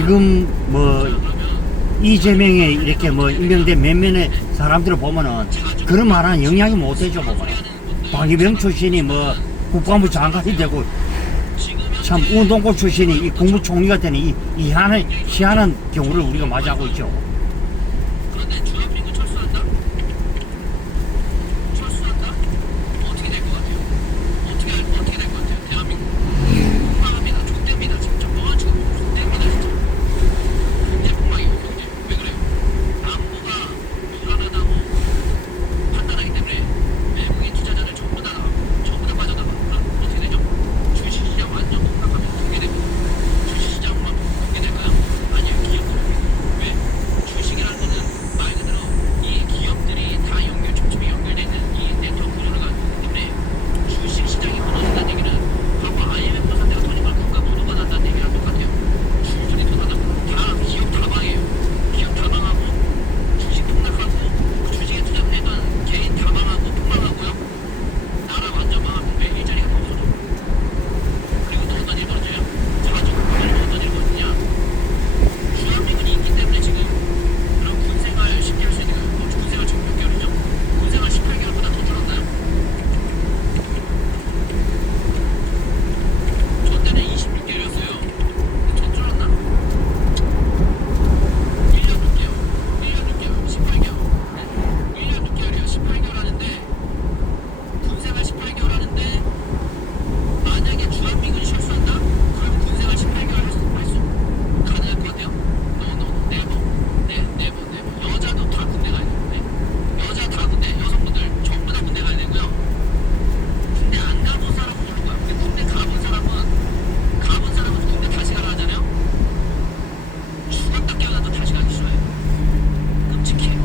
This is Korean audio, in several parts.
지금 뭐 이재명에 이렇게 뭐 임명된 몇몇의 사람들을 보면은 그런 말하는 영향이 못 되죠. 보면은 박이병 출신이 뭐 국방부 장관이 되고 참 운동권 출신이 이 국무총리가 되는 이 희한한 경우를 우리가 맞이하고 있죠. 그런데 주한미군 철수한다? 철수한다? 어떻게 될 것 같아요? 어떻게 될 것 같아요? 대한민국 폭망합니다. 족됩니다. 진짜 뭐 족됩니다. 진짜 경제 폭망이에요. 경제. 왜 그래요? 안보가 불안하다고 판단하기 때문에 외국인 투자자들 전부 다 빠져나가. 그럼 어떻게 되죠? 주식시장 완전 폭락하면 붕괴되고 주식시장만 붕괴될까요? 아니요. 기업들. 왜? 주식이라는 거는 말 그대로 이 기업들이 다 촘촘히 연결되어 있는 이 네트워크 구조를 가지고 있기 때문에 주식 시장이 무너진다는 얘기는 과거 IMF 사태가 터지면 국가 부도가 난다는 얘기랑 똑같아요. 줄줄이 터나고 다 기업 다 망해요. 기업 다 망하고 주식 폭락하고 주식에 투자했던 개인 다 망하고 폭락하고요. 나라 완전 망하고 왜 일자리가 다 없어져. 그리고 또 어떤 일이 벌어져요? 자주 국가에서 어떤 일이 벌어지냐? 주한미군이 있기 때문에 지금 그런 군생활 쉽게 할 수 있는 거예요. 군생활 지금 몇 개월이죠? 군생활 18개월보다 더 줄었나요? 저 때는 26개월이었어요. 더 줄었나? 1년 6개월. 1년 6개월. 18개월. 1년 6개월이요. 18개월 하는데 군생활 18개월 하는데 만약에 주한미군이 철수한다? 그럼 군생활 18개월 할 수 가능할 것 같아요? 네버. 여자도 다 군대 가야 돼요. 네. 여자 다 군대, 여성분들 전부 다 군대 가야 되고요. 군대 안 가본 사람은 모를 거야. 근데 군대 가본 사람은 군대 다시 가라 하잖아요. 죽었다 깨어나도 다시 가기 싫어요. 끔찍해.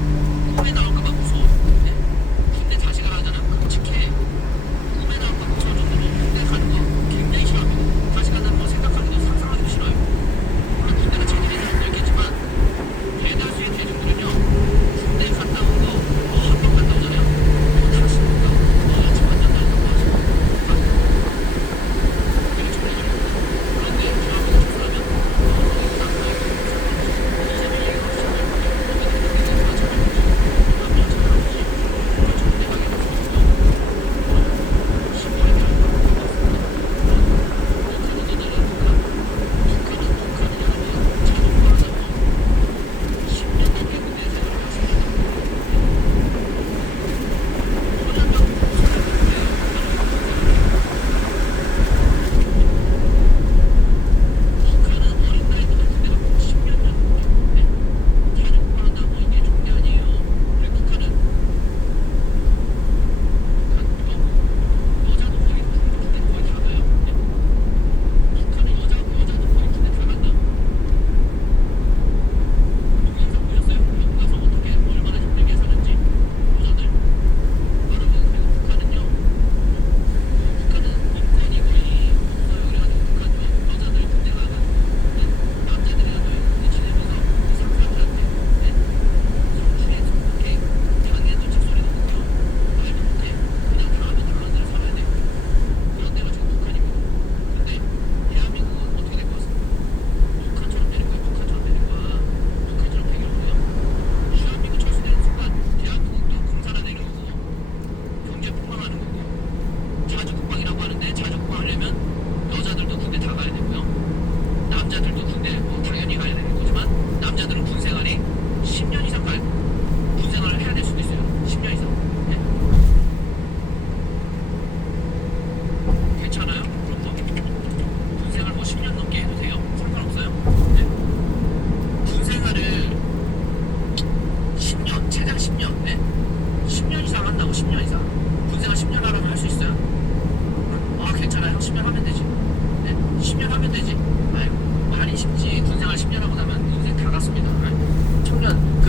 꿈에 나올까봐 무서워. 네? 군대 다시 가라 하잖아요. 끔찍해. 꿈에 나올까 무서울 정도로 군대 가는 거 굉장히 싫어합니다. 다시 간다는 거 생각하기도 상상하기도 싫어요. 물론 군대가 체질이 좀 있겠지만 대다수의 대중들은요 군대 갔다 온 거 한 번 갔다 오잖아요. 다시 못 가. 아침 완전 날도 빠지고 그게 정리죠. 그런데 주한미군 철수하면 이재명 얘기가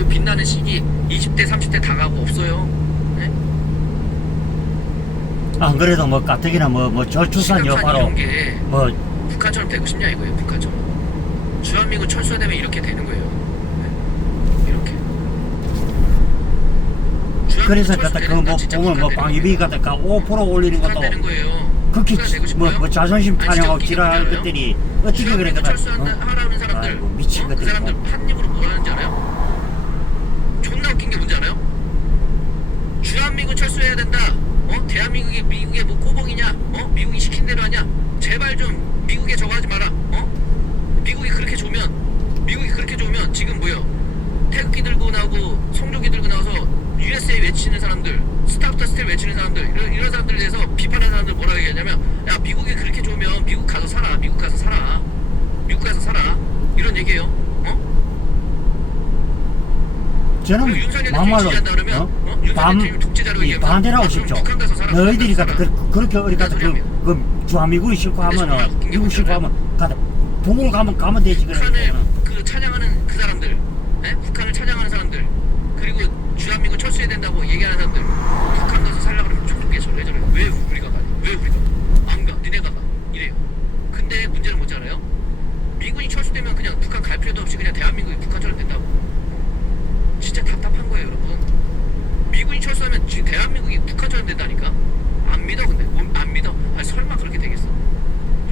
빛나는 시기 20대 30대 다 가고 없어요. 네? 안 그래도 뭐 가뜩이나 뭐 저출산 여파로 이런 게 뭐 북한처럼 되고 싶냐 이거예요. 북한처럼 주한미군 철수되면 이렇게 되는 거예요. 네? 이렇게. 그래서 갖다 그뭐 보면 뭐 방위비 갖다가 5% 올리는 것도 되는 거예요. 그렇게 되고 싶어요? 뭐 자존심 타령하고 진짜 지랄하는 웃기거든요. 것들이 어떻게 그래 주한미군 그다 철수하라는 사람들, 아이고, 미친 그 것들이 사람들 뭐. 한 입으로 뭐라 하는지 알아요? 존나 웃긴 게 뭔지 알아요? 주한미군 철수해야 된다. 대한민국이 미국의 뭐 꼬봉이냐? 미국이 시킨 대로 하냐? 제발 좀 미국에 저거 하지 마라. 미국이 그렇게 좋으면 지금 뭐요? 태극기 들고 나오고 성조기 들고 나와서 USA 외치는 사람들, 스타부터 스틸 외치는 사람들, 이런 사람들에 대해서 비판하는 사람들 뭐라고 얘기하냐면, 야, 미국이 그렇게 좋으면 미국 가서 살아. 미국 가서 살아. 이런 얘기예요. 저는 그리고 윤석열이 막말로 지지한다 그러면, 윤석열 대통령 독재자라고 얘기하면, 반대라고 야, 그럼 싶죠. 북한 가서 살아. 너희들이 갖다 그렇게 어디 갖다 소리 그 주한미군이 싫고 근데 정말 하면은 웃긴 게 미국 싫고 뭐냐면 하면 가다 북으로 가면 되지 그래. 북한을 그 찬양하는 그 사람들, 북한을 찬양하는 사람들, 그리고 주한미군 철수해야 된다고 얘기하는 사람들, 북한 가서 살라 그러면 족족해. 왜 저래? 왜 우리가 가? 왜 우리가 안 가? 니네가 가? 이래요. 근데 문제는 뭔지 알아요? 미군이 철수되면 그냥 북한 갈 필요도 없이 그냥 대한민국이 북한처럼 된다고. 진짜 답답한 거예요, 여러분. 미군이 철수하면 지금 대한민국이 북한처럼 된다니까. 안 믿어. 근데 안 믿어. 아니 설마 그렇게 되겠어?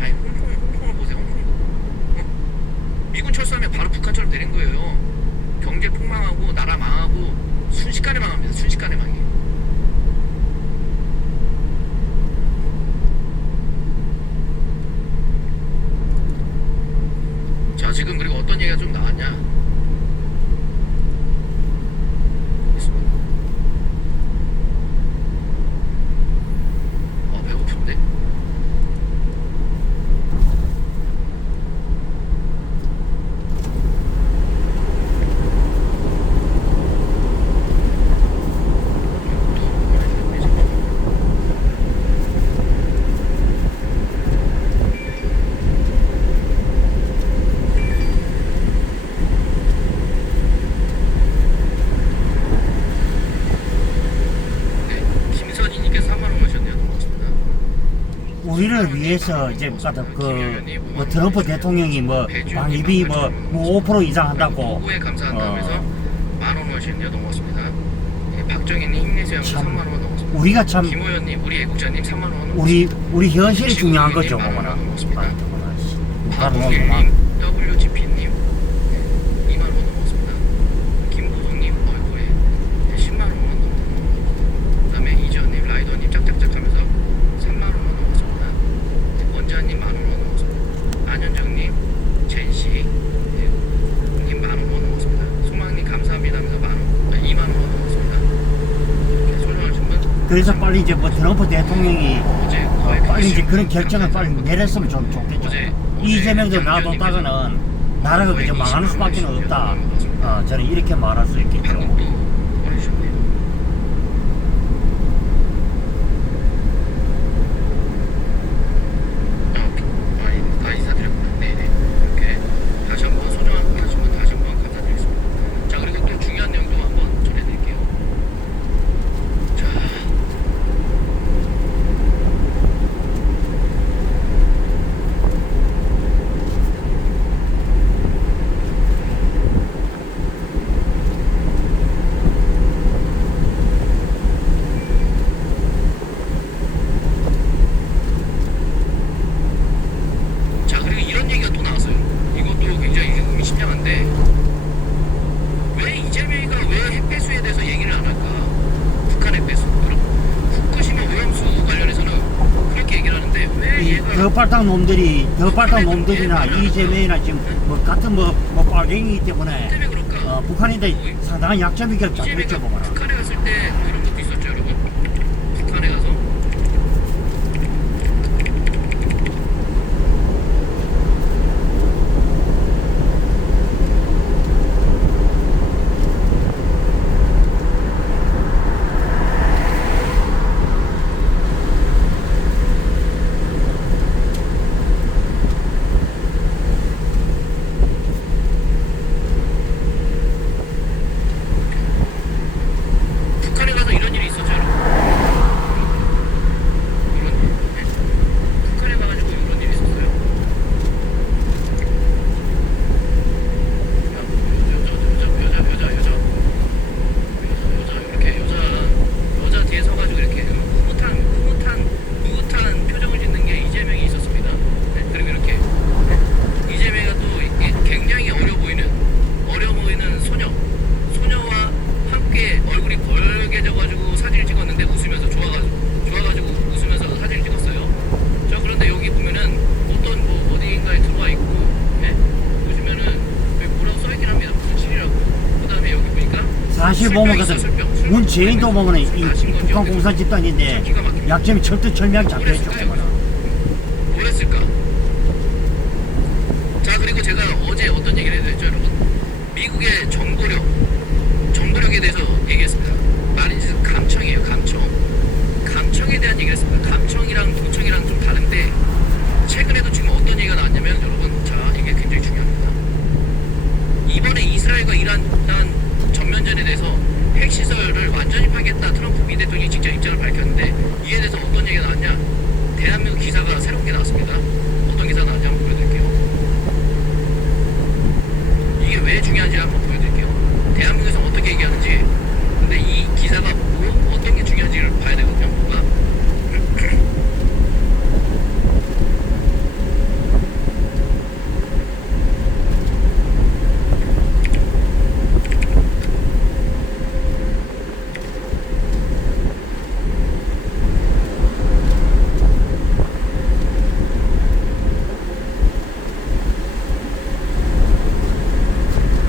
아니 홍콩을 보세요. 홍콩. 미군 철수하면 바로 북한처럼 되는 거예요. 경제 폭망하고 나라 망하고 순식간에 망합니다. 순식간에 망해. 자, 지금 그리고 어떤 얘기가 좀 나왔냐? 배고픈데? 김선희님께서 3만원 오셨네요. 고맙습니다. 우리를 위해서 이제 갖다 뭐 트럼프 대통령이 뭐 방위비 뭐 5% 이상 한다고. 후에 감사한다면서 만원 오셨네요. 너무 고맙습니다. 박정희님 힘내세요. 하면서 참, 3만원 넘었습니다. 우리가 참 김호연님 우리 애국자님 3만원. 우리 현실이 중요한 거죠 보면은. 넘었습니다. 바로 박우길님 WGP님 2만원 넘었습니다. 김보성님 얼굴에 10만원 넘었습니다. 그 다음에 이지연님 라이더님 짝짝짝 하면서 3만원 넘었습니다. 원자님 만원 넘었습니다. 안현정님 젠씨 님 만원 넘었습니다. 소망님 감사합니다 하면서 2만원 넘었습니다. 소중하신 분 그래서 빨리 이제 뭐 트럼프 대통령이 어제 빨리 이제 그런 결정을 빨리 내렸으면 좀 좋겠죠. 이재명도 놔뒀다가는 나라가 그저 망하는 수밖에 없다. 저는 이렇게 말할 수 있겠죠. 방금 또 보내주셨네요. 다 인사드렸구나. 네네. 이렇게 다시 한번 소중한 분 하신 분 다시 한번 감사드리겠습니다. 자, 그리고 또 중요한 내용도 한번 전해드릴게요. 자, 자, 그리고 이런 얘기가 또 나왔어요. 이것도 굉장히 의미심장한데, 왜 이재명이가 왜 핵배수에 대해서 얘기를 안 할까? 북한 핵배수. 여러분, 후쿠시마 오염수 관련해서는 그렇게 얘기를 하는데 왜 이 얘가 더발당 놈들이나 이재명이나 지금 뭐 같은 뭐 빨갱이기 때문에 때문에 그럴까? 북한인데 상당한 약점이 겹쳐 그렇죠 이재명이가 보면. 북한에 갔을 때 이런 것도 있었죠, 여러분. 북한에 가서 북한에 가서 이런 사실 보면 그것은 문재인도 보면은 이 북한 공산 집단인데 약점이 철두철미하게 잡혀있죠. 보면은. 뭐랬을까? 자, 그리고 제가 어제 어떤 얘기를 해도 됐죠, 여러분? 미국의 정보력에 대해서 얘기했습니다. 말인즉슨 감청이에요, 감청. 감청에 대한 얘기를 했습니다. 감청이랑 도청이랑 좀 다른데, 최근에도 지금 어떤 얘기가 나왔냐면, 여러분, 자, 이게 굉장히 중요합니다. 이번에 이스라엘과 이란 전면전에 대해서 핵시설을 완전히 파괴했다. 트럼프 미 대통령이 직접 입장을 밝혔는데, 이에 대해서 어떤 얘기가 나왔냐? 대한민국 기사가 새로운 게 나왔습니다. 어떤 기사가 나왔는지 한번 보여드릴게요. 이게 왜 중요한지 한번 보여드릴게요. 대한민국에서 어떻게 얘기하는지. 근데 이 기사가 어떤 게 중요한지를 봐야 되거든요. 뭔가.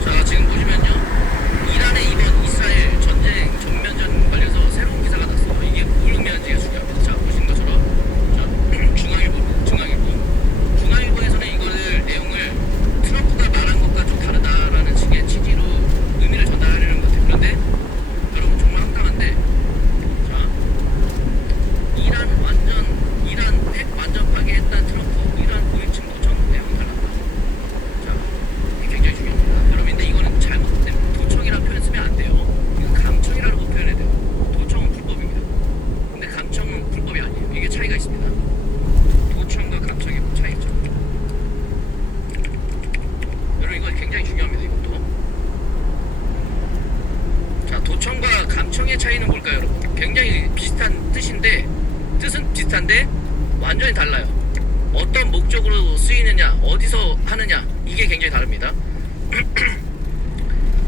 자, 지금 보시면요. 이란의 이번 이스라엘 전쟁 전면전 관련해서 새로운 기사가 났어요. 이게 뭘 의미하는지가 중요합니다. 자, 보시는 것처럼. 자, 중앙일보에서는 이거를 내용을 트럼프가 말한 것과 좀 다르다라는 식의 취지로 의미를 전달하려는 것 같아요. 그런데 여러분 정말 황당한데, 자, 이란 핵 완전 파괴했다는 트럼프, 이란 5.17 도청 내용이 달랐다. 자, 이게 굉장히 중요합니다. 여러분, 근데 이거는 잘못된 도청이라는 표현 쓰면 안 돼요. 이거 감청이라고 표현해야 돼요. 도청은 불법입니다. 근데 감청은 불법이 아니에요. 이게 차이가 있습니다. 도청과 감청의 차이죠. 여러분, 이거 굉장히 중요합니다. 이것도. 자, 도청과 감청의 차이는 뭘까요, 여러분? 굉장히 비슷한 뜻인데, 뜻은 비슷한데 완전히 달라요. 어떤 목적으로 쓰이느냐, 어디서 하느냐, 이게 굉장히 다릅니다.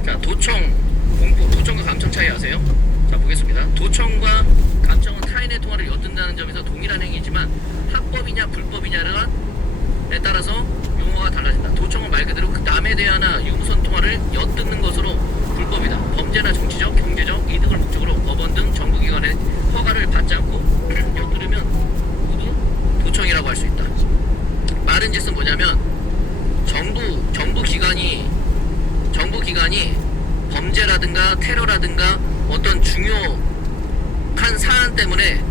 자, 도청과 감청 차이 아세요? 자, 보겠습니다. 도청과 감청은 타인의 통화를 엿듣는다는 점에서 동일한 행위지만 합법이냐 불법이냐에 따라서 용어가 달라진다. 도청은 말 그대로 남의 대화나 유무선 통화를 엿듣는 것으로 불법이다. 범죄나 정치적, 경제적 이득을 목적으로 법원 등 정부기관의 허가를 받지 않고 엿들으면 모두 도청이라고 할 수 있다. 말인즉슨 뭐냐면 정부기관이 범죄라든가 테러라든가 어떤 중요한 사안 때문에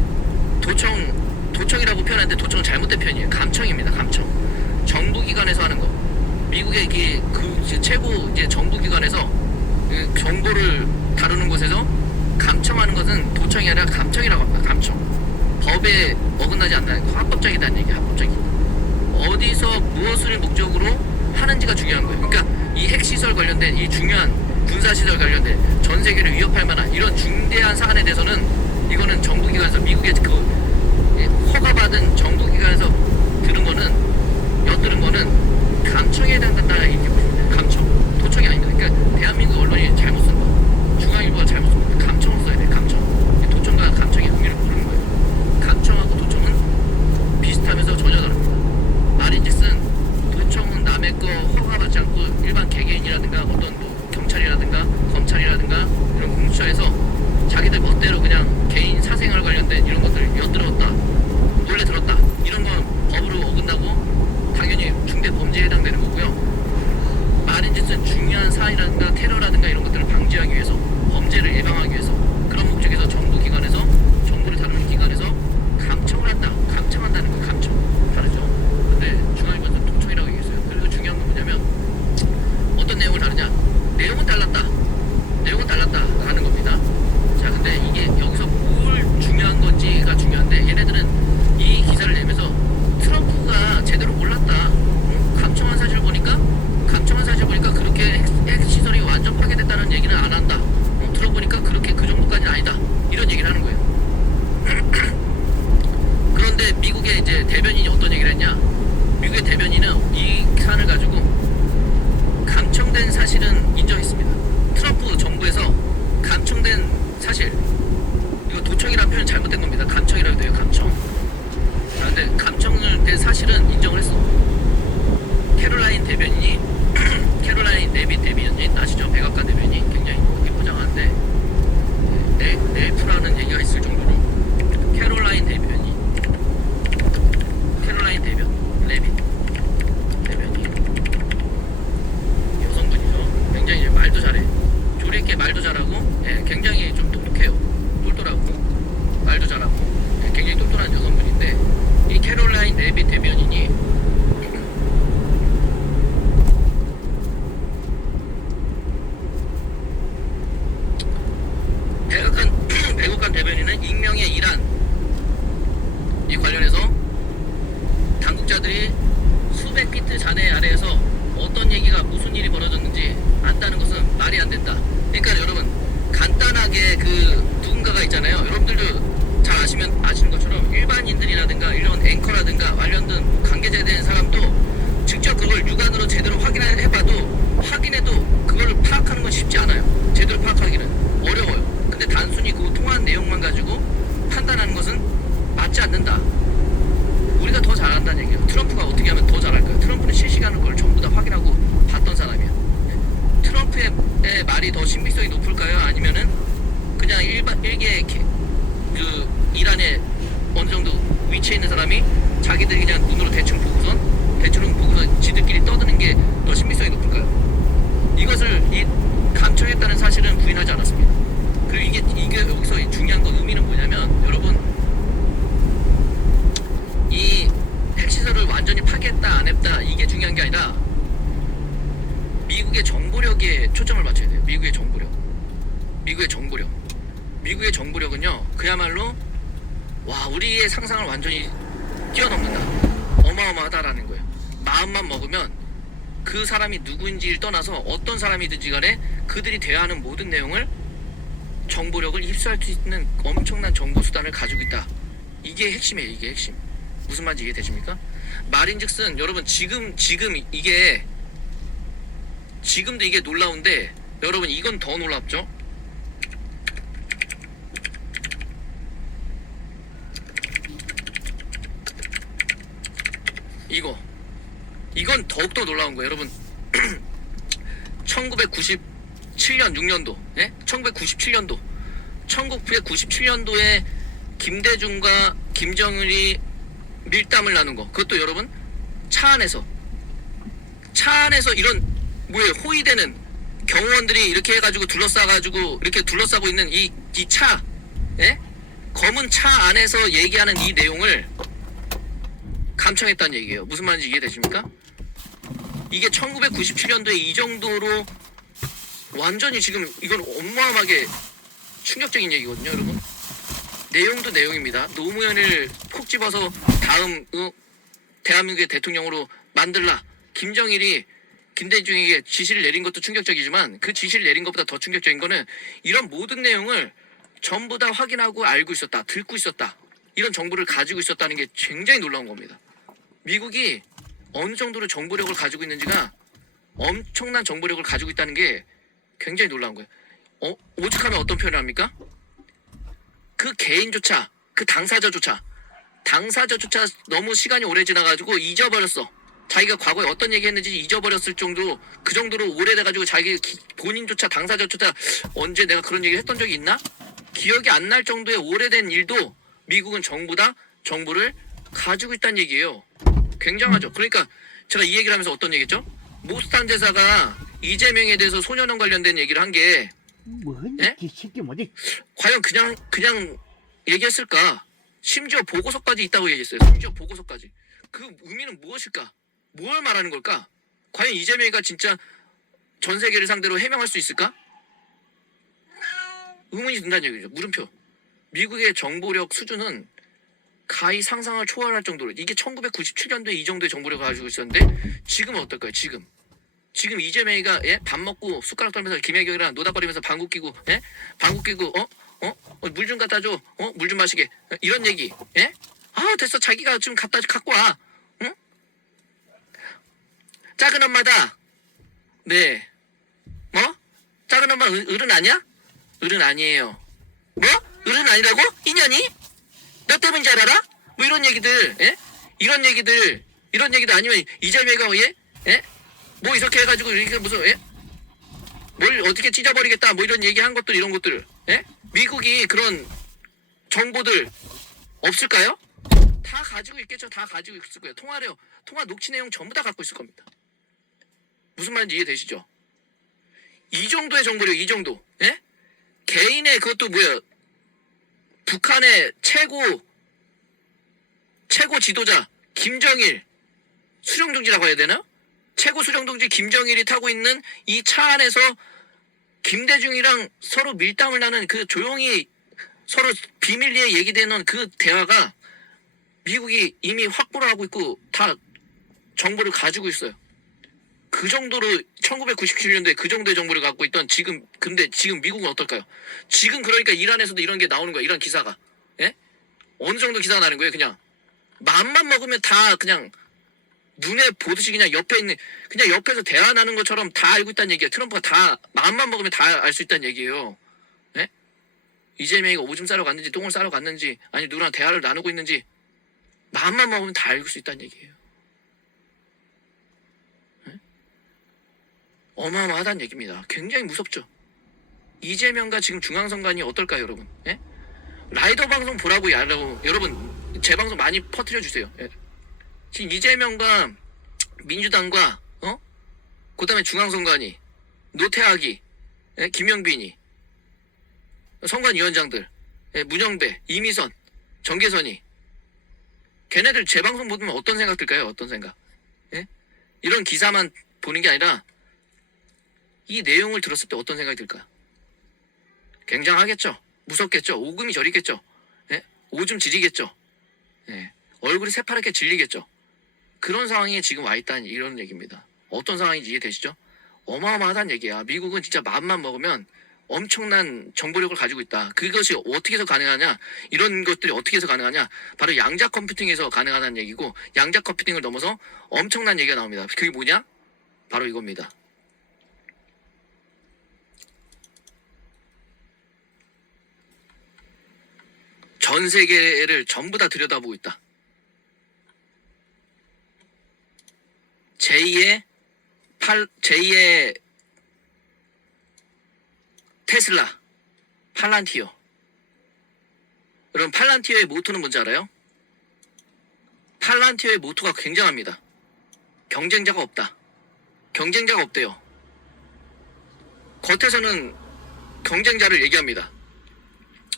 도청이라고 표현하는데 도청은 잘못된 표현이에요. 감청입니다. 감청. 정부기관에서 하는 거. 미국의 이게 최고 이제 정부기관에서 그 정보를 다루는 곳에서 감청하는 것은 도청이 아니라 감청이라고 합니다. 감청. 법에 어긋나지 않는 합법적이다는 얘기야. 합법적이. 어디서 무엇을 목적으로 하는지가 중요한 거예요. 그러니까 이 핵시설 관련된 이 중요한 군사시설 관련된 전 세계를 위협할 만한 이런 중대한 사안에 대해서는 이거는 정부기관에서 미국의 그 허가받은 정부기관에서 엿들은 거는 감청에 해당된다 이렇게 보시면 돼요. 감청. 도청이 아닙니다. 그러니까 대한민국 언론이 잘못 쓴 거. 중앙일보가 잘못 쓴 거. 감청을 써야 돼. 감청. 도청과 감청의 의미를 모르는 거예요. 감청하고 도청은 비슷하면서 전혀 다릅니다. 말인즉슨 도청은 남의 거 허가받지 않고 일반 개개인이라든가 어떤 뭐 경찰이라든가 검찰이라든가 이런 공수처에서 자기들 멋대로 그냥 개인 사생활 관련된 이런 것들을 엿들었다, 몰래 들었다 이런 건 법으로 어긋나고 당연히 중대 범죄에 해당되는 거고요. 말인즉슨 중요한 사안이라든가 테러라든가 이런 것들을 방지하기 위해서 범죄를 예방하기 위해서 그런 목적에서 정부기관에서 정부를 다루는 기관에서 감청을 한다, 감청한다는 거 감청 다르죠. 근데 중앙일보에서 도청이라고 얘기했어요. 그리고 중요한 건 뭐냐면 어떤 내용을 다르냐, 내용은 달랐다 하는 겁니다. 자, 근데 이게 여기서 뭘 중요한 건지가 중요한데 얘네들은 이 기사를 내면서 트럼프가 제대로 몰랐다. 감청한 사실 보니까 그렇게 핵시설이 완전 파괴됐다는 얘기는 안 한다. 들어보니까 그렇게 그 정도까지는 아니다. 이런 얘기를 하는 거예요. 그런데 미국의 이제 대변인이 어떤 얘기를 했냐? 미국의 대변인은 이 사안을 가지고 감청된 사실은 인정했습니다. 트럼프 정부에서 감청된 사실, 이거 도청이라는 표현 잘못된 겁니다. 감청이라고 돼요. 감청. 자, 근데 감청을 된 사실은 인정을 했어. 캐롤라인 대변인이 캐롤라인 네빗 대변인 아시죠? 백악관 대변인 굉장히 포장하는데 말도 잘하고 예, 굉장히 좀 똑똑해요. 똘똘하고 말도 잘하고 예, 굉장히 똘똘한 여성분인데 이 캐롤라인 레빗 대변인이 백악관 대변인은 익명의 이란 이 관련해서 당국자들이 수백 피트 잔해 아래에서 어떤 얘기가 무슨 일이 벌어졌는지 안다는 것은 말이 안 된다. 그러니까 여러분 간단하게 그 누군가가 있잖아요. 여러분들도 잘 아시는 것처럼 일반인들이라든가 이런 앵커라든가 관련된 관계자에 대한 사람도 직접 그걸 육안으로 제대로 확인해도 그걸 파악하는 건 쉽지 않아요. 제대로 파악하기는 어려워요. 근데 단순히 그 통화한 내용만 가지고 판단하는 것은 맞지 않는다. 우리가 더 잘한다는 얘기예요. 트럼프가 어떻게 하면 더 잘할까요? 트럼프는 실시간으로 그걸 전부 다 확인하고 봤던 사람이에요. 트럼프의 말이 더 신빙성이 높을까요? 아니면은 그냥 일개 그 이란에 어느 정도 위치에 있는 사람이 자기들이 그냥 눈으로 대충 보고서 지들끼리 떠드는 게 더 신빙성이 높을까요? 이것을 감청했다는 사실은 부인하지 않았습니다. 그리고 이게 여기서 중요한 거 의미는 뭐냐면 여러분 이 핵시설을 완전히 파괴했다 안 했다 이게 중요한 게 아니라 미국의 정보력에 초점을 맞춰야 돼요. 미국의 정보력은요 그야말로 와 우리의 상상을 완전히 뛰어넘는다. 어마어마하다라는 거예요. 마음만 먹으면 그 사람이 누구인지를 떠나서 어떤 사람이든지 간에 그들이 대화하는 모든 내용을 정보력을 흡수할 수 있는 엄청난 정보 수단을 가지고 있다. 이게 핵심이에요. 이게 핵심. 무슨 말인지 이해되십니까? 말인즉슨 여러분 지금 이게 지금도 이게 놀라운데 여러분 이건 더 놀랍죠? 이건 더욱더 놀라운 거예요. 여러분 1997년 6년도 예? 1997년도에 김대중과 김정일이 밀담을 나눈 거 그것도 여러분 차 안에서 이런 뭐예요 호위되는 경호원들이 이렇게 해가지고 이렇게 둘러싸고 있는 이 차 예? 검은 차 안에서 얘기하는 이 내용을 감청했다는 얘기예요. 무슨 말인지 이해되십니까? 이게 1997년도에 이 정도로 완전히 지금 이건 어마어마하게 충격적인 얘기거든요, 여러분. 내용도 내용입니다. 노무현을 콕 집어서 다음 대한민국의 대통령으로 만들라. 김정일이 김대중에게 지시를 내린 것도 충격적이지만 그 지시를 내린 것보다 더 충격적인 거는 이런 모든 내용을 전부 다 확인하고 알고 있었다, 듣고 있었다. 이런 정보를 가지고 있었다는 게 굉장히 놀라운 겁니다. 미국이 어느 정도로 정보력을 가지고 있는지가 엄청난 정보력을 가지고 있다는 게 굉장히 놀라운 거예요. 오죽하면 어떤 표현을 합니까? 그 개인조차, 그 당사자조차 너무 시간이 오래 지나가지고 잊어버렸어. 자기가 과거에 어떤 얘기 했는지 잊어버렸을 정도, 그 정도로 오래돼가지고 자기 본인조차 당사자조차 언제 내가 그런 얘기를 했던 적이 있나? 기억이 안 날 정도의 오래된 일도 미국은 전부 다 정보를 가지고 있다는 얘기예요. 굉장하죠. 그러니까 제가 이 얘기를 하면서 어떤 얘기했죠? 모스탄 대사가 이재명에 대해서 소년원 관련된 얘기를 한 게 예? 과연 그냥 얘기했을까? 심지어 보고서까지 있다고 얘기했어요. 심지어 보고서까지. 그 의미는 무엇일까? 뭘 말하는 걸까? 과연 이재명이가 진짜 전 세계를 상대로 해명할 수 있을까? 의문이 든다는 얘기죠. 물음표. 미국의 정보력 수준은 가히 상상을 초월할 정도로 이게 1997년도에 이 정도의 정보력을 가지고 있었는데 지금은 어떨까요? 지금 이재명이가 예? 밥 먹고 숟가락 떨면서 김혜경이랑 노닥거리면서 방구 끼고 예? 방구 끼고 물 좀 갖다 줘 물 좀 마시게 이런 얘기 예? 아 됐어 자기가 좀 갖고 와 응? 작은 엄마다 네 뭐? 작은 엄마 어른 아니야? 어른 아니에요. 뭐? 어른 아니라고? 인연이? 너 때문인 줄 알아? 뭐 이런 얘기들, 예? 이런 얘기들 아니면 이재명이가 예? 예? 뭐 이렇게 해가지고 이렇게 무슨 예? 뭘 어떻게 찢어버리겠다 뭐 이런 얘기한 것들 이런 것들, 예? 미국이 그런 정보들 없을까요? 다 가지고 있겠죠. 다 가지고 있을 거예요. 통화 녹취 내용 전부 다 갖고 있을 겁니다. 무슨 말인지 이해되시죠? 이 정도의 정보력, 이 정도, 예? 개인의 그것도 뭐야? 북한의 최고 지도자 김정일 수령동지라고 해야 되나? 최고 수령동지 김정일이 타고 있는 이 차 안에서 김대중이랑 서로 밀당을 하는 그 조용히 서로 비밀리에 얘기되는 그 대화가 미국이 이미 확보를 하고 있고 다 정보를 가지고 있어요. 그 정도로 1997년도에 그 정도의 정보를 갖고 있던 근데 지금 미국은 어떨까요? 지금 그러니까 이란에서도 이런 게 나오는 거야. 이런 기사가. 예? 어느 정도 기사가 나는 거예요. 그냥 마음만 먹으면 다 그냥 눈에 보듯이 그냥 그냥 옆에서 대화 나는 것처럼 다 알고 있다는 얘기예요. 트럼프가 다 마음만 먹으면 다 알 수 있다는 얘기예요. 예? 이재명이가 오줌 싸러 갔는지 똥을 싸러 갔는지 아니 누구랑 대화를 나누고 있는지 마음만 먹으면 다 알 수 있다는 얘기예요. 예? 어마어마하다는 얘기입니다. 굉장히 무섭죠. 이재명과 지금 중앙선관위 어떨까요, 여러분? 예? 라이더 방송 보라고 야라고 여러분 제 방송 많이 퍼뜨려 주세요. 예. 지금 이재명과 민주당과 그다음에 중앙선관위 노태학이 예? 김영빈이 선관위원장들 예? 문영배 이미선 정계선이 걔네들 제 방송 보면 어떤 생각 들까요? 어떤 생각? 예? 이런 기사만 보는 게 아니라 이 내용을 들었을 때 어떤 생각이 들까? 굉장하겠죠. 무섭겠죠. 오금이 저리겠죠. 예? 오줌 지리겠죠. 예. 얼굴이 새파랗게 질리겠죠. 그런 상황에 지금 와 있다는 이런 얘기입니다. 어떤 상황인지 이해되시죠? 어마어마하다는 얘기야. 미국은 진짜 마음만 먹으면 엄청난 정보력을 가지고 있다. 그것이 어떻게 해서 가능하냐? 이런 것들이 어떻게 해서 가능하냐? 바로 양자 컴퓨팅에서 가능하다는 얘기고 양자 컴퓨팅을 넘어서 엄청난 얘기가 나옵니다. 그게 뭐냐? 바로 이겁니다. 전 세계를 전부 다 들여다보고 있다. 제2의 테슬라, 팔란티어. 여러분 팔란티어의 모토는 뭔지 알아요? 팔란티어의 모토가 굉장합니다. 경쟁자가 없다. 경쟁자가 없대요. 겉에서는 경쟁자를 얘기합니다.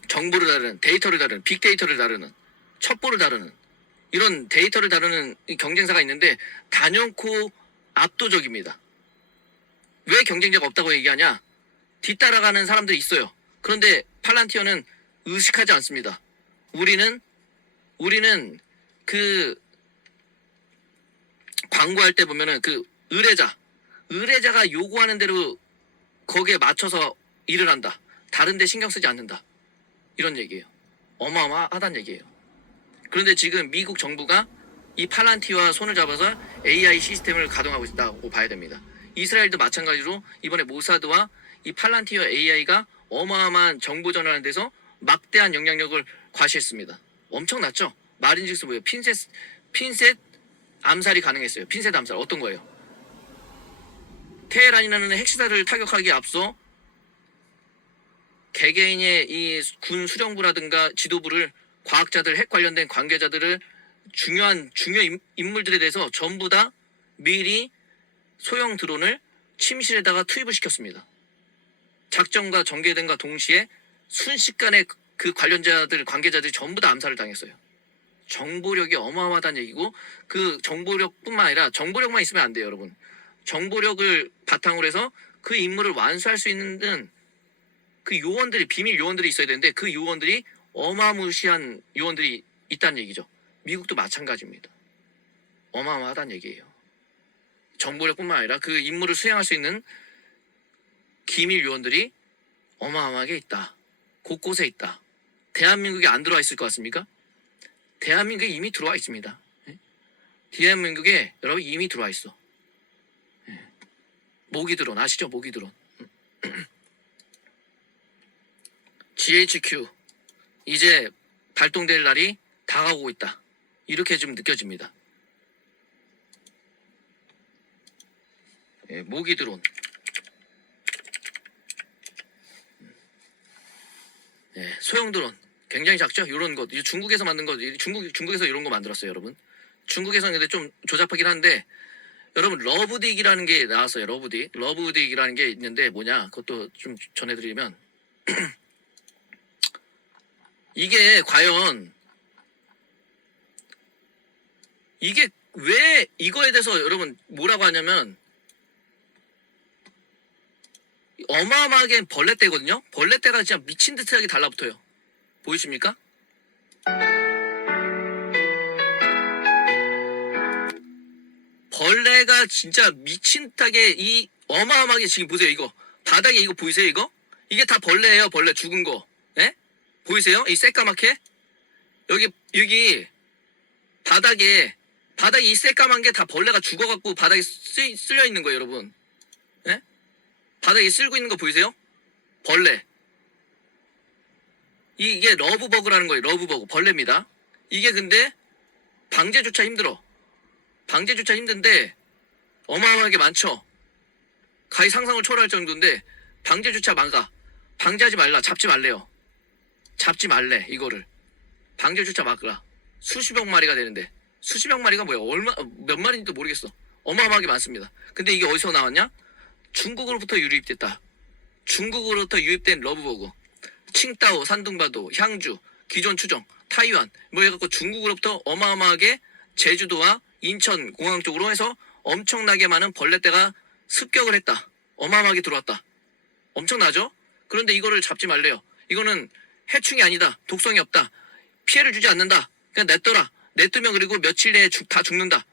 정보를 다루는, 데이터를 다루는, 빅데이터를 다루는, 첩보를 다루는 이런 데이터를 다루는 경쟁사가 있는데 단연코 압도적입니다. 왜 경쟁자가 없다고 얘기하냐? 뒤따라가는 사람들이 있어요. 그런데 팔란티어는 의식하지 않습니다. 우리는 그 광고할 때 보면은 그 의뢰자가 요구하는 대로 거기에 맞춰서 일을 한다. 다른 데 신경 쓰지 않는다. 이런 얘기예요. 어마어마하다는 얘기예요. 그런데 지금 미국 정부가 이 팔란티어와 손을 잡아서 AI 시스템을 가동하고 있다고 봐야 됩니다. 이스라엘도 마찬가지로 이번에 모사드와 이 팔란티어 AI가 어마어마한 정보 전환에 대해서 막대한 영향력을 과시했습니다. 엄청났죠? 말인즉슨 뭐예요? 핀셋 암살이 가능했어요. 핀셋 암살 어떤 거예요? 테헤란이라는 핵시설을 타격하기에 앞서 개개인의 이 군 수령부라든가 지도부를 과학자들, 핵 관련된 관계자들을 중요 인물들에 대해서 전부 다 미리 소형 드론을 침실에다가 투입을 시켰습니다. 작전과 전개된과 동시에 순식간에 그 관계자들이 전부 다 암살을 당했어요. 정보력이 어마어마하다는 얘기고 그 정보력뿐만 아니라 정보력만 있으면 안 돼요, 여러분. 정보력을 바탕으로 해서 그 임무를 완수할 수 있는 그 요원들이 비밀 요원들이 있어야 되는데 그 요원들이 어마무시한 요원들이 있다는 얘기죠. 미국도 마찬가지입니다. 어마어마하다는 얘기예요. 정보력뿐만 아니라 그 임무를 수행할 수 있는 기밀 요원들이 어마어마하게 있다. 곳곳에 있다. 대한민국에 안 들어와 있을 것 같습니까? 대한민국에 이미 들어와 있습니다. 대한민국에 여러분 이미 들어와 있어. 모기 드론 아시죠? 모기 드론. GHQ 이제 발동될 날이 다가오고 있다. 이렇게 좀 느껴집니다. 모기 드론. 소형 드론 굉장히 작죠? 이런 것 중국에서 만든 거 중국에서 이런 거 만들었어요, 여러분. 중국에서는 근데 좀 조잡하긴 한데 여러분 러브딕이라는 게 나왔어요. 러브딕이라는 게 있는데 뭐냐? 그것도 좀 전해드리면 이게 과연 이게 왜 이거에 대해서 여러분 뭐라고 하냐면 어마어마하게 벌레떼거든요. 벌레떼가 진짜 미친 듯하게 달라붙어요. 보이십니까? 벌레가 진짜 미친 듯하게 이 어마어마하게 지금 보세요. 이거 바닥에 이거 보이세요? 이게 다 벌레예요. 벌레 죽은 거. 예? 보이세요? 이 새까맣게 여기 바닥에 이 새까만 게 다 벌레가 죽어갖고 바닥에 쓸려 있는 거예요, 여러분. 예? 바닥에 쓸고 있는 거 보이세요? 벌레. 이게 러브버그라는 거예요. 러브버그 벌레입니다. 이게 근데 방제조차 힘들어. 방제조차 힘든데 어마어마하게 많죠. 가히 상상을 초월할 정도인데 방제조차 막아. 방제하지 말라. 잡지 말래요. 잡지 말래. 이거를 방제조차 막으라. 수십억 마리가 되는데 수십억 마리가 뭐야? 몇 마리인지도 모르겠어. 어마어마하게 많습니다. 근데 이게 어디서 나왔냐? 중국으로부터 유입됐다. 중국으로부터 유입된 러브버그. 칭따오, 산둥바도, 향주, 기존 추정, 타이완 뭐 해갖고 중국으로부터 어마어마하게 제주도와 인천 공항 쪽으로 해서 엄청나게 많은 벌레떼가 습격을 했다. 어마어마하게 들어왔다. 엄청나죠? 그런데 이거를 잡지 말래요. 이거는 해충이 아니다. 독성이 없다. 피해를 주지 않는다. 그냥 냅둬라. 냅두면 그리고 며칠 내에 다 죽는다.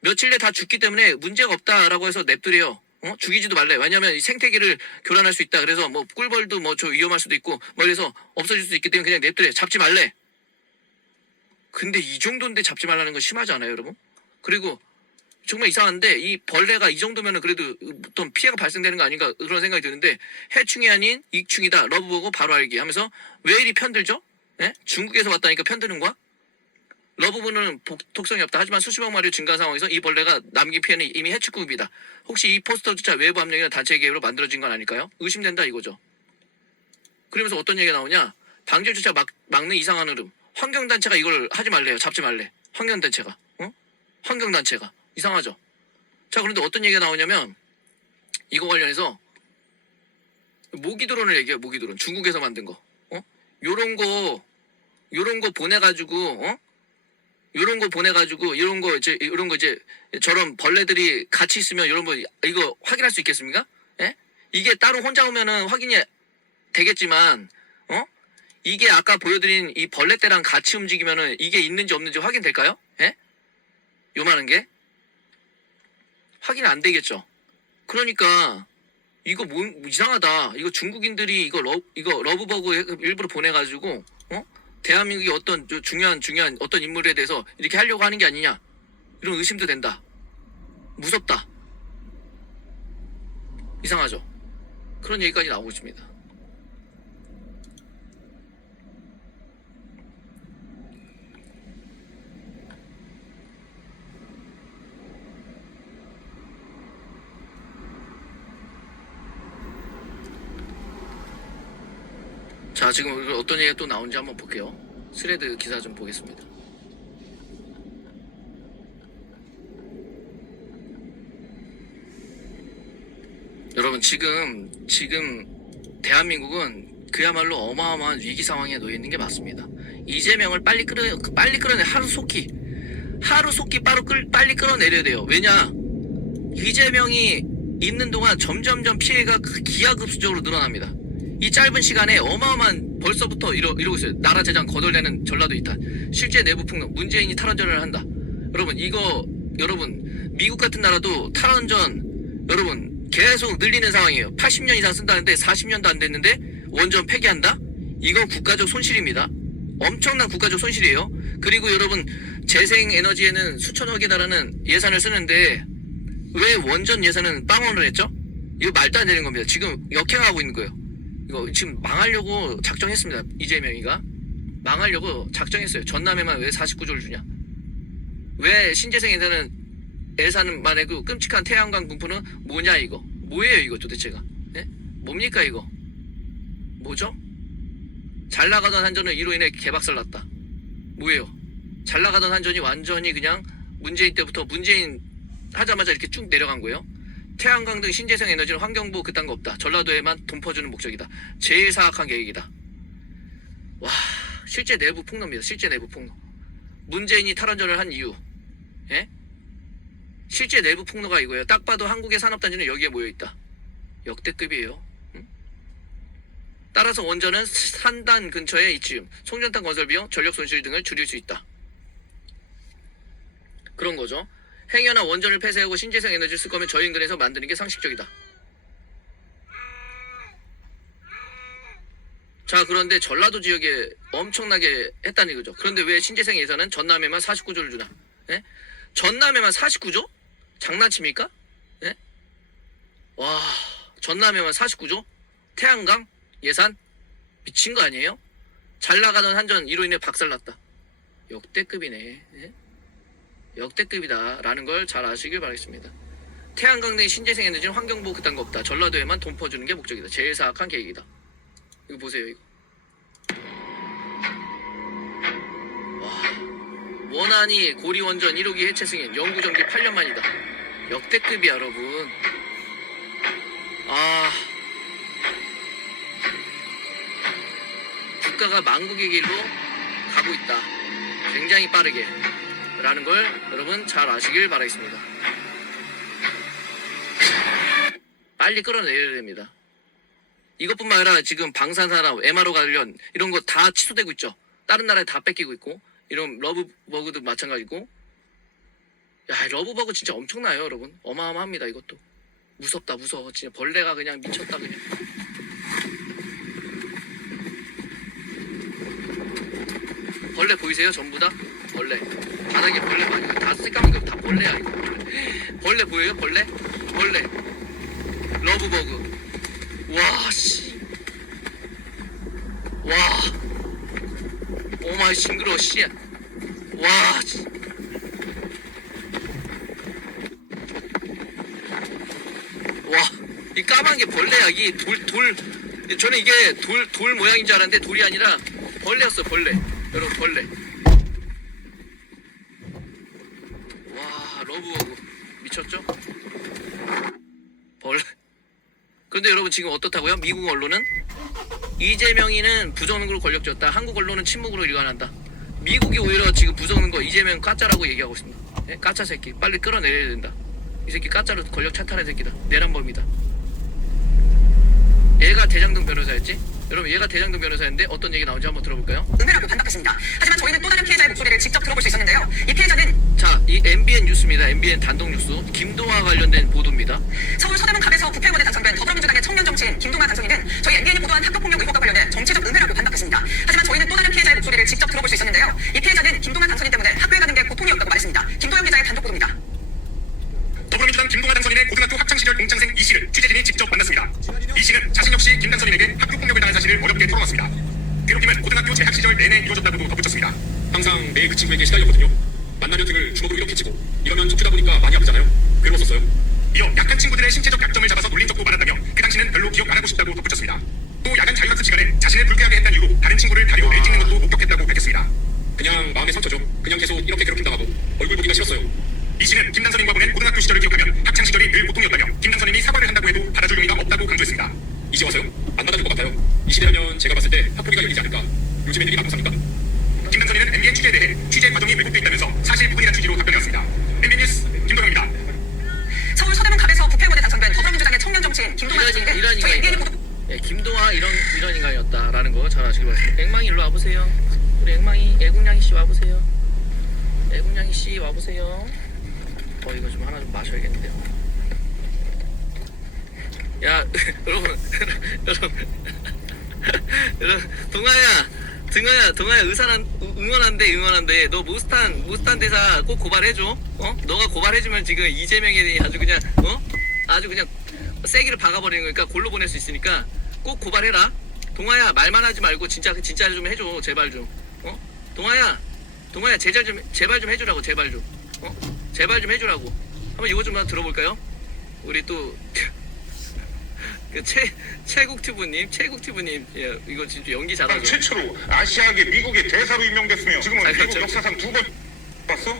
며칠 내에 다 죽기 때문에 문제가 없다라고 해서 냅두래요. 죽이지도 말래. 왜냐면 이 생태계를 교란할 수 있다. 그래서 뭐 꿀벌도 뭐 저 위험할 수도 있고 뭐 그래서 없어질 수도 있기 때문에 그냥 냅두래. 잡지 말래. 근데 이 정도인데 잡지 말라는 건 심하지 않아요, 여러분? 그리고 정말 이상한데 이 벌레가 이 정도면은 그래도 어떤 피해가 발생되는 거 아닌가 그런 생각이 드는데 해충이 아닌 익충이다. 러브버그 바로 알기 하면서 왜 이리 편들죠? 예? 중국에서 왔다니까 편드는 거야? 러브버그는 독성이 없다. 하지만 수십억 마리 증가한 상황에서 이 벌레가 남긴 피해는 이미 해충급이다. 혹시 이 포스터조차 외부 압력이나 단체 계획으로 만들어진 건 아닐까요? 의심된다 이거죠. 그러면서 어떤 얘기가 나오냐? 방제조차 막는 이상한 흐름. 환경단체가 이걸 하지 말래요. 잡지 말래. 환경단체가. 환경단체가. 이상하죠? 자, 그런데 어떤 얘기가 나오냐면 이거 관련해서 모기드론을 얘기해요. 모기드론. 중국에서 만든 거. 요런 거 보내가지고 이런 거 이제 저런 벌레들이 같이 있으면 이런 거 이거 확인할 수 있겠습니까? 예? 이게 따로 혼자 오면은 확인이 되겠지만 이게 아까 보여드린 이 벌레떼랑 같이 움직이면은 이게 있는지 없는지 확인될까요? 예? 요만한 게 확인 안 되겠죠. 그러니까 이거 뭐 이상하다. 이거 중국인들이 이거 러브버그 일부러 보내가지고 대한민국이 어떤 중요한 어떤 인물에 대해서 이렇게 하려고 하는 게 아니냐 이런 의심도 된다. 무섭다. 이상하죠. 그런 얘기까지 나오고 있습니다. 자, 지금 어떤 얘기가 또 나오는지 한번 볼게요. 스레드 기사 좀 보겠습니다. 여러분 지금 대한민국은 그야말로 어마어마한 위기 상황에 놓여 있는 게 맞습니다. 이재명을 빨리 끌어내 하루속히 빨리 끌어내려야 돼요. 왜냐? 이재명이 있는 동안 점점점 피해가 기하급수적으로 늘어납니다. 이 짧은 시간에 어마어마한 벌써부터 이러고 있어요. 나라 재정 거덜내는 전라도 이탈, 실제 내부 폭력, 문재인이 탈원전을 한다. 여러분 미국 같은 나라도 탈원전 여러분 계속 늘리는 상황이에요. 80년 이상 쓴다는데 40년도 안 됐는데 원전 폐기한다? 이건 국가적 손실입니다. 엄청난 국가적 손실이에요. 그리고 여러분 재생에너지에는 수천억에 달하는 예산을 쓰는데 왜 원전 예산은 빵원을 했죠? 이거 말도 안 되는 겁니다. 지금 역행하고 있는 거예요. 이거 지금 망하려고 작정했습니다. 이재명이가 망하려고 작정했어요. 전남에만 왜 49조를 주냐? 왜 신재생 예산만 해도 끔찍한 태양광 분포는 뭐냐 이거? 뭐예요 이거 도대체가? 예? 뭡니까 이거? 뭐죠? 잘 나가던 한전은 이로 인해 개박살 났다. 뭐예요? 잘 나가던 한전이 완전히 그냥 문재인 때부터 문재인 하자마자 이렇게 쭉 내려간 거예요. 태양광 등 신재생 에너지는 환경부 그딴 거 없다. 전라도에만 돈 퍼주는 목적이다. 제일 사악한 계획이다. 와, 실제 내부 폭로입니다. 실제 내부 폭로. 문재인이 탈원전을 한 이유. 예? 실제 내부 폭로가 이거예요. 딱 봐도 한국의 산업단지는 여기에 모여있다. 역대급이에요. 응? 따라서 원전은 산단 근처에 있지요. 송전탄 건설 비용, 전력 손실 등을 줄일 수 있다. 그런 거죠. 행여나 원전을 폐쇄하고 신재생 에너지를 쓸 거면 저 인근에서 만드는 게 상식적이다. 자, 그런데 전라도 지역에 엄청나게 했다는 이거죠. 그런데 왜 신재생 예산은 전남에만 49조를 주나? 예? 전남에만 49조? 장난칩니까? 예? 와, 전남에만 49조? 태양광 예산? 미친 거 아니에요? 잘 나가던 한전 이로 인해 박살났다. 역대급이네. 예? 역대급이다 라는 걸 잘 아시길 바라겠습니다. 태양광 등 신재생 에너지는 환경보호 그딴 거 없다. 전라도에만 돈 퍼주는 게 목적이다. 제일 사악한 계획이다. 이거 보세요, 이거. 와, 원안이 고리원전 1호기 해체 승인, 영구정지 8년 만이다. 역대급이야, 여러분. 아, 국가가 망국의 길로 가고 있다. 굉장히 빠르게. 라는 걸 여러분 잘 아시길 바라겠습니다. 빨리 끌어내야 됩니다. 이것뿐만 아니라 지금 방산산업, MRO 관련 이런 거 다 취소되고 있죠. 다른 나라에 다 뺏기고 있고, 이런 러브버그도 마찬가지고. 야, 러브버그 진짜 엄청나요, 여러분. 어마어마합니다, 이것도. 무섭다, 무서워. 진짜 벌레가 그냥 미쳤다, 그냥. 벌레 보이세요? 전부 다? 벌레. 바닥에 벌레 많이. 다 새까만 거 다 벌레야, 이거. 벌레 보여요? 벌레? 벌레. 러브버그. 와, 씨. 와. 오마이, 징그러워, 씨. 와, 씨. 와, 이 까만 게 벌레야. 이 저는 이게 돌 모양인 줄 알았는데 돌이 아니라 벌레였어, 벌레. 여러분, 벌레. 와, 러브버그. 미쳤죠? 벌레. 그런데 여러분 지금 어떻다고요? 미국 언론은 이재명이는 부정능으로 권력쥐었다. 한국 언론은 침묵으로 일관한다. 미국이 오히려 지금 부정능거 이재명 가짜라고 얘기하고 있습니다. 예? 가짜 새끼 빨리 끌어내려야 된다. 이 새끼 가짜로 권력 찬탈한 새끼다. 내란범이다. 얘가 대장동 변호사였지? 여러분 얘가 대장동 변호사인데 어떤 얘기 나온지 한번 들어볼까요? 은폐라고 반박했습니다. 하지만 저희는 또 다른 피해자의 목소리를 직접 들어볼 수 있었는데요. 이 피해자는 자, 이 MBN 뉴스입니다. MBN 단독 뉴스. 김동화 관련된 보도입니다. 서울 서대문 갑에서 국회의원에 당선된 더불어민주당의 청년 정치인 김동완 당선인은 저희 MBN이 보도한 학교폭력 의혹과 관련해 정치적 은폐라고 반박했습니다. 하지만 저희는 또 다른 피해자의 목소리를 직접 들어볼 수 있었는데요. 이 피해자는 김동완 당선인 때문에 학교에 가는 게 고통이었다고 말했습니다. 김도영 기자의 단독 보도입니다. 더불어민주당 김동완 당선인의 고등학교 학창시절 동창생 이 씨를 취재진이 직접 만났습니다. 이 씨는 자신 역시 김 당선인에게 학교폭력을 당한 사실을 어렵게 털어놨습니다. 괴롭힘은 고등학교 재학 시절 내내 이루어졌다고도 덧붙였습니다. 항상 매일 그 친구에게 시달렸거든요. 만나면 등을 주먹으로 이렇게 치고 이러면 척추다 보니까 많이 아프잖아요. 괴로웠었어요. 이어 약한 친구들의 신체적 약점을 잡아서 놀린 적도 많았다며 그 당시는 별로 기억 안 하고 싶다고 덧붙였습니다. 또 야간 자율학습 시간에 자신을 불쾌하게 했다는 이유로 다른 친구를 다리로 내찍는 것도 목격했다고 밝혔습니다. 그냥 마음의 상처죠. 그냥 계속 이렇게 괴롭힘 당하고 얼굴 보기가 싫었어요. 이 씨는 김 당선인과 보낸 고등학교 시절을 기억하면 학창시절이 늘 고통이었다며 김 당선인이 사과를 한다고 해도 받아줄 용의가 없다고 강조했습니다. 이제 와서요? 안 받아줄 것 같아요. 이 시대라면 제가 봤을 때 학폭위가 열리지 않을까. 요즘 애들이 맞고 삽니까? 김 당선인은 MBN 취재에 대해 취재 과정이 왜곡돼 있다면서 사실 부분이란 취지로 답변해왔습니다. MBN 뉴스 김도영입니다. 서울 서대문 갑에서 국회의원에 당선된 더불어민주당의 청년 정치인 김동완 당선인은 이런 저희 MBN이 인간이다. 보도 예, 김동화 이런 인간이었다라는 거 잘 아시길 바랍니다. 앵망이 일로 와보세요. 우리 앵망이 애국냥이 씨 와보세요. 애국냥이 씨 와보세요. 이거 좀 하나 좀 마셔야겠는데요. 야, 여러분, 동아야, 응원한대. 너 모스탄 대사 꼭 고발해줘. 너가 고발해주면 지금 이재명에 대해 아주 그냥 세기를 박아버리는 거니까 골로 보낼 수 있으니까 꼭 고발해라. 동아야, 말만 하지 말고 진짜 좀 해줘, 제발 좀. 동아야, 제발 좀 해주라고, 제발 좀. 제발 좀 해주라고. 한번 이거 좀 들어볼까요? 우리 또 그 최국튜브님, 예, 이거 진짜 연기 잘하죠. 최초로 아시아계 미국의 대사로 임명됐으며 지금은 잘 미국 봤죠? 역사상 2번 봤어?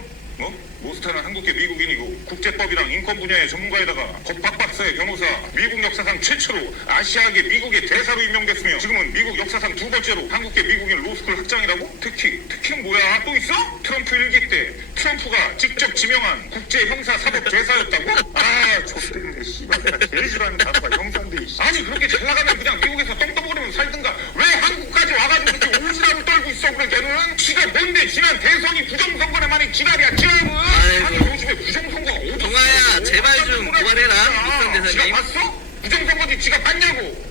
모스타는 한국계 미국인이고 국제법이랑 인권 분야의 전문가에다가 법학박사의 변호사, 미국 역사상 최초로 아시아계 미국의 대사로 임명됐으며 지금은 미국 역사상 두 번째로 한국계 미국인 로스쿨 학장이라고? 특히는 뭐야? 또 있어? 트럼프 일기 때 트럼프가 직접 지명한 국제형사사법대사였다고? 아, 좆됐네. 씨발, 내가 제일 싫어하는 단어가 형사인데. 아니, 그렇게 잘 나가면 그냥 미국에서 똥떠먹으면 살든가. 왜 한국까지 와가지고 이렇게 오지랖을 떨고 있어? 그래, 걔는? 지가 뭔데? 지난 대선이 부정선거에만이 지랄이야, 지랄은. 아니, 요즘에 부정선거가 어디 있어? 동아야, 제발 좀 그만해라, 무슨 대사님. 지가 봤어? 부정선거지 지가 봤냐고.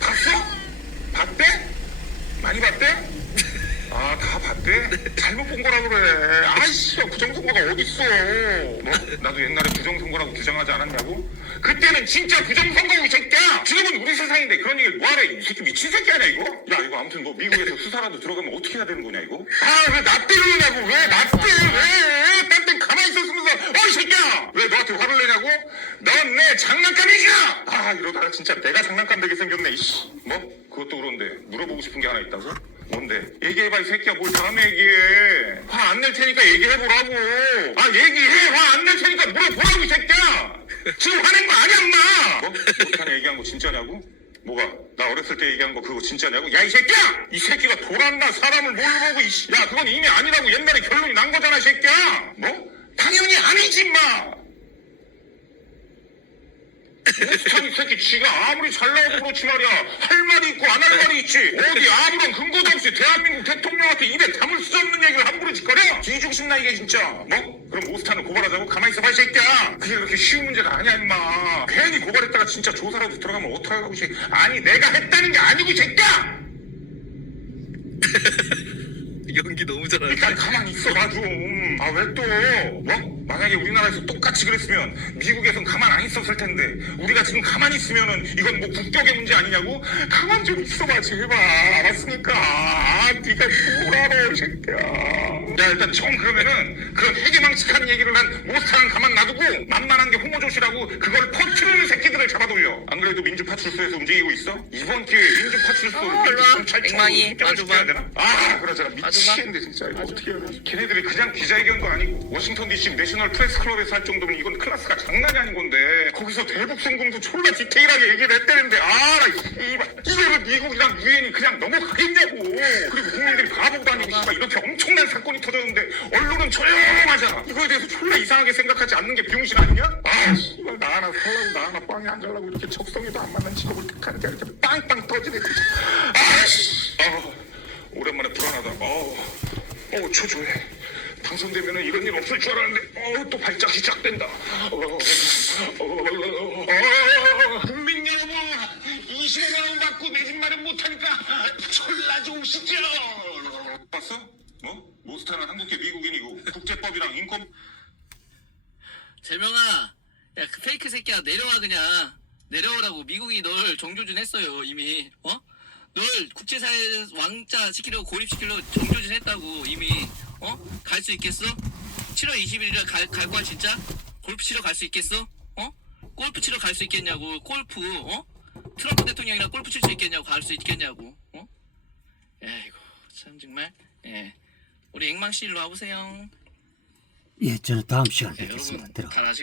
봤어? 봤대? 많이 봤대? 아, 다 봤대? 잘못 본 거라 그래. 아이씨, 부정선거가 어딨어. 뭐? 나도 옛날에 부정선거라고 주장하지 않았냐고? 그때는 진짜 부정선거고, 이 새끼야! 지금은 우리 세상인데 그런 얘기를 뭐하래? 이 새끼 미친 새끼 아니야, 이거? 야, 이거 아무튼 뭐 미국에서 수사라도 들어가면 어떻게 해야 되는 거냐, 이거? 아, 왜 나 때리냐고? 왜 나 때려? 왜? 딴 가만히 있었으면서, 이 새끼야! 왜 너한테 화를 내냐고? 넌 내 장난감이야! 아, 이러다가 진짜 내가 장난감 되게 생겼네, 이씨. 뭐? 그것도 그런데 물어보고 싶은 게 하나 있다고? 뭔데? 얘기해봐, 이 새끼야. 뭘 다음에 얘기해. 화 안 낼 테니까 얘기해보라고. 아, 얘기해. 화 안 낼 테니까 물어보라고, 이 새끼야. 지금 화낸 거 아니야, 엄마. 뭐? 못하네 얘기한 거 진짜냐고? 뭐가? 나 어렸을 때 얘기한 거 그거 진짜냐고? 야, 이 새끼야! 이 새끼가 돌았나? 사람을 뭘로 보고, 이씨. 야, 그건 이미 아니라고 옛날에 결론이 난 거잖아, 이 새끼야. 뭐? 당연히 아니지, 임마. 참, 이 새끼 지가 아무리 잘 나와도 그렇지 말이야. 할 말이 있고 안 할 말이 있지. 어디 아무런 근거도 없이 대한민국 대통령한테 입에 담을 수 없는 얘기를 함부로 짓거려? 뒤지고 싶나 이게 진짜. 뭐? 그럼 모스탄을 고발하자고? 가만히 있어봐, 이 새끼야. 그게 그렇게 쉬운 문제가 아니야, 임마. 괜히 고발했다가 진짜 조사라도 들어가면 어떡하라고, 이 새끼. 아니, 내가 했다는 게 아니고, 이 새끼야. 연기 너무 잘하네. 일단 가만히 있어봐 좀. 아, 왜 또? 뭐? 만약에 우리나라에서 똑같이 그랬으면 미국에선 가만 안 있었을 텐데 우리가 지금 가만히 있으면은 이건 뭐 국격의 문제 아니냐고? 가만 좀 있어봐 제발. 알았으니까. 아, 네가 뭘 알아, 이 새끼야. 야, 일단 정 그러면은 그런 해괴망측한 얘기를 한 모스타는 가만 놔두고 만만한 게 호모조시라고 그걸 퍼트리는 새끼들을 잡아돌려. 안 그래도 민주파출소에서 움직이고 있어? 이번 기회에 민주파출소를 앵망이 시켜야 되나? 아, 그러잖아. 미치겠네 진짜. 이거 어떻게 해야 돼? 걔네들이 그냥 기자회견도 아니고 워싱턴 DC 내셔널 프레스 클럽에서 할 정도면 이건 클래스가 장난이 아닌 건데 거기서 대북 성공도 졸라 디테일하게 얘기를 했다는데 나 이거를 미국이랑 유엔이 그냥 넘어가겠냐고. 그리고 국민들이 바보도 아니고 씨발 이렇게 엄청난 사건이 터졌는데 언론은 조용하잖아. 이거에 대해서 졸라 이상하게 생각하지 않는 게 병신 아니냐? 아, 씨발 나 하나 살라고 나 하나 빵에 안 잘라고 이렇게 적성에도 안 맞는 직업을 택하는 게 이렇게 빵빵 터지네. 아씨. 오랜만에 불안하다. 초조해. 당선되면은 이런 일 없을 줄 알았는데, 또 발작 시작된다. 국민 여러분, 25만 원 받고 내 집 마련 못하니까 졸라 좋으시죠? 봤어? 뭐? 모스타는 한국계 미국인이고 국제법이랑 인권. 재명아, 야, 그 페이크 새끼야, 내려와 그냥. 내려오라고. 미국이 널 정조준 했어요, 이미. 널 국제사회 왕자 시키려고 고립시키려고 정조준 했다고 이미. 갈 수 있겠어? 7월 21일에 갈 거야 진짜? 골프 치러 갈 수 있겠어? 골프 치러 갈 수 있겠냐고. 골프 트럼프 대통령이랑 골프 칠 수 있겠냐고. 갈 수 있겠냐고. 에이구 참 정말. 예, 우리 앵망씨 일로 와보세요. 예, 저는 다음 시간 예, 뵙겠습니다. 여러분 들어가. 잘 아시겠